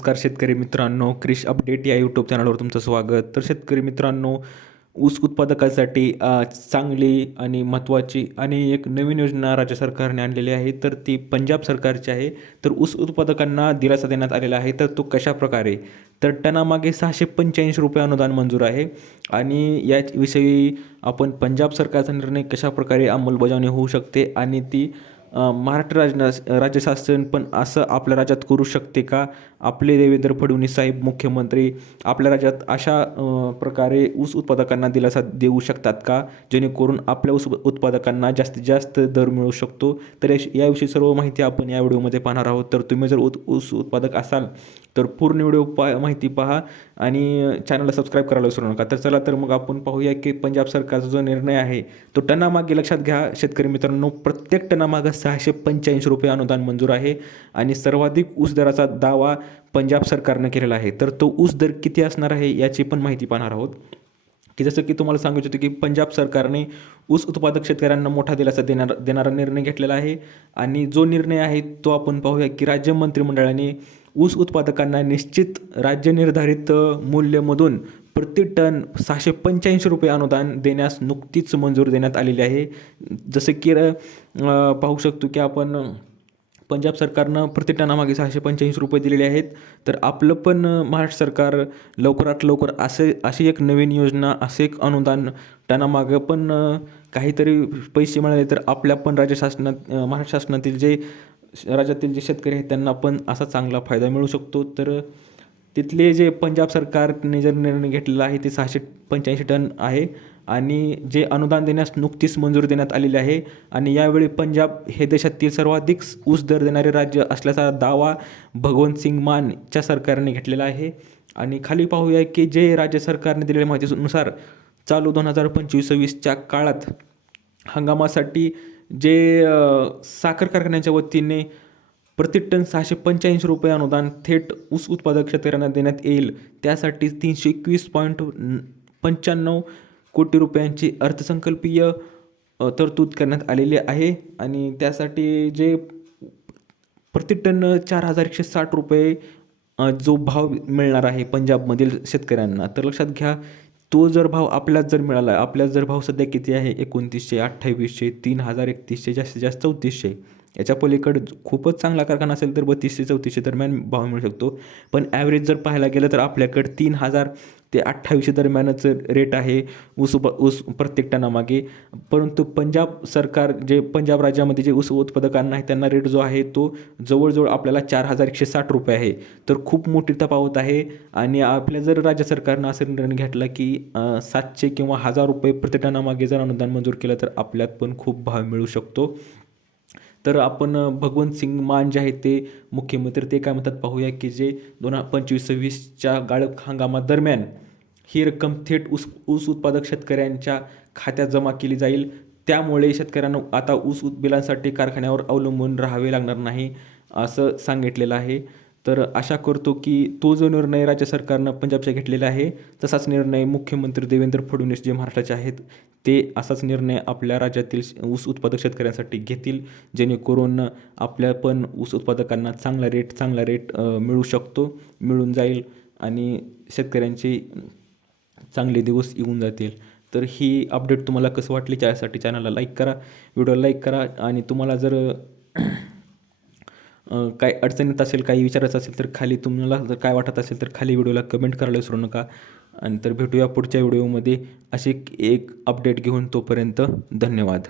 नमस्कार शेतकरी मित्रांनो, कृषी अपडेट या यूट्यूब चॅनलवर तुमचं स्वागत. तर शेतकरी मित्रांनो, ऊस उत्पादकांसाठी चांगली आणि महत्त्वाची आणि एक नवीन योजना राज्य सरकारने आणलेली आहे. तर ती पंजाब सरकारची आहे. तर ऊस उत्पादकांना दिलासा देण्यात आलेला आहे. तर तो कशाप्रकारे? तर टनामागे ₹685 अनुदान मंजूर आहे आणि याविषयी आपण पंजाब सरकारचा निर्णय कशाप्रकारे अंमलबजावणी होऊ शकते आणि ती महाराष्ट्र राज्य शासन पण असं आपल्या राज्यात करू शकते का? आपले देवेंद्र फडणवीस साहेब मुख्यमंत्री आपल्या राज्यात अशा प्रकारे ऊस उत्पादकांना दिलासा देऊ शकतात का? जेणेकरून आपल्या ऊस उत्पादकांना जास्तीत जास्त दर मिळू शकतो. तर याविषयी सर्व माहिती आपण या व्हिडिओमध्ये पाहणार आहोत. तर तुम्ही जर ऊस उत्पादक असाल तर पूर्ण व्हिडिओ माहिती पहा आणि चॅनलला सबस्क्राईब करायला विसरू नका. तर चला तर मग आपण पाहूया की पंजाब सरकारचा जो निर्णय आहे तो टनामागे लक्षात घ्या शेतकरी मित्रांनो, प्रत्येक टनामागे ₹685 अनुदान मंजूर आहे आणि सर्वाधिक ऊस दराचा दावा पंजाब सरकारनं केलेला आहे. तर तो ऊस दर किती असणार आहे याची पण माहिती पाहणार आहोत. की जसं की तुम्हाला सांगू इच्छितो की पंजाब सरकारने ऊस उत्पादक शेतकऱ्यांना मोठा दिलासा देणारा निर्णय घेतलेला आहे आणि जो निर्णय आहे तो आपण पाहूया की राज्य मंत्रिमंडळाने ऊस उत्पादकांना निश्चित राज्य निर्धारित मूल्यामधून प्रति टन ₹685 अनुदान देण्यास नुकतीच मंजूर देण्यात आलेली आहे. जसं की पाहू शकतो की आपण पंजाब सरकारनं प्रति टनामागे ₹685 दिलेले आहेत. तर आपलं पण महाराष्ट्र सरकार लवकरात लवकर अशी एक नवीन योजना, असे एक अनुदान टनामागं पण काहीतरी पैसे मिळाले तर आपल्या पण महाराष्ट्र शासनातील जे राज्यातील जे शेतकरी आहेत त्यांना पण असा चांगला फायदा मिळू शकतो. तर तिथले जे पंजाब सरकारने जर निर्णय घेतलेला आहे ते 685 टन आहे आणि जे अनुदान देण्यास नुकतीच मंजूरी देण्यात आलेली आहे आणि यावेळी पंजाब हे देशातील सर्वाधिक ऊस दर देणारे राज्य असल्याचा दावा भगवंत सिंग मानच्या सरकारने घेतलेला आहे. आणि खाली पाहूया की जे राज्य सरकारने दिलेल्या माहितीनुसार चालू 2025-26च्या काळात हंगामासाठी जे साखर कारखान्याच्या वतीने प्रति टन ₹685 अनुदान थेट ऊस उत्पादक शेतकऱ्यांना देण्यात येईल. त्यासाठी 321.95 कोटी रुपयांची अर्थसंकल्पीय तरतूद करण्यात आलेली आहे आणि त्यासाठी जे प्रति टन ₹4,160 जो भाव मिळणार आहे पंजाबमधील शेतकऱ्यांना. तर लक्षात घ्या, तो जर भाव आपल्यात जर मिळाला, आपल्यात जर भाव सध्या किती आहे 2900, 2800, 3031, जास्तीत जास्त 3400. याच्या पलीकडे खूपच चांगला कारखाना असेल तर 3200-3400 दरम्यान भाव मिळू शकतो. पण ॲव्हरेज जर पाहायला गेलं तर आपल्याकडे 3000 ते 2800 दरम्यानच रेट आहे ऊस प्रत्येक टनामागे. परंतु पंजाब सरकार जे पंजाब राज्यामध्ये जे ऊस उत्पादकांना आहे त्यांना रेट जो आहे तो जवळजवळ आपल्याला ₹4160 आहे. तर खूप मोठी तफावत आहे आणि आपल्या जर राज्य सरकारनं असा निर्णय घेतला की 700 किंवा ₹1000 प्रति टनामागे जर अनुदान मंजूर केलं तर आपल्यात पण खूप भाव मिळू शकतो. तर आपण भगवंत सिंग मान जे आहेत ते मुख्यमंत्री ते काय म्हणतात पाहूया की जे 2025-26च्या गाळप हंगामादरम्यान ही रक्कम थेट ऊस उत्पादक शेतकऱ्यांच्या खात्यात जमा केली जाईल. त्यामुळे शेतकऱ्यांना आता ऊस बिलांसाठी कारखान्यावर अवलंबून राहावे लागणार नाही असं सांगितलेलं आहे. तर आशा करतो की तो जो निर्णय राज्य सरकारनं पंजाबच्या घेतलेला आहे तसाच निर्णय मुख्यमंत्री देवेंद्र फडणवीस जे महाराष्ट्राचे आहेत ते असाच निर्णय आपल्या राज्यातील ऊस उत्पादक शेतकऱ्यांसाठी घेतील, जेणेकरून आपल्या पण ऊस उत्पादकांना चांगला रेट मिळून जाईल आणि शेतकऱ्यांचे चांगले दिवस येऊन जातील. तर ही अपडेट तुम्हाला कसं वाटली त्यासाठी चॅनलला लाईक करा, व्हिडिओला लाईक करा आणि तुम्हाला जर काय अडचणीत असेल, काही विचारायचं असेल तर खाली तुम्हाला जर काय वाटत असेल तर खाली व्हिडिओला कमेंट करायला विसरू नका. आणि तर भेटूया पुढच्या व्हिडिओमध्ये अशी एक अपडेट घेऊन. तोपर्यंत धन्यवाद.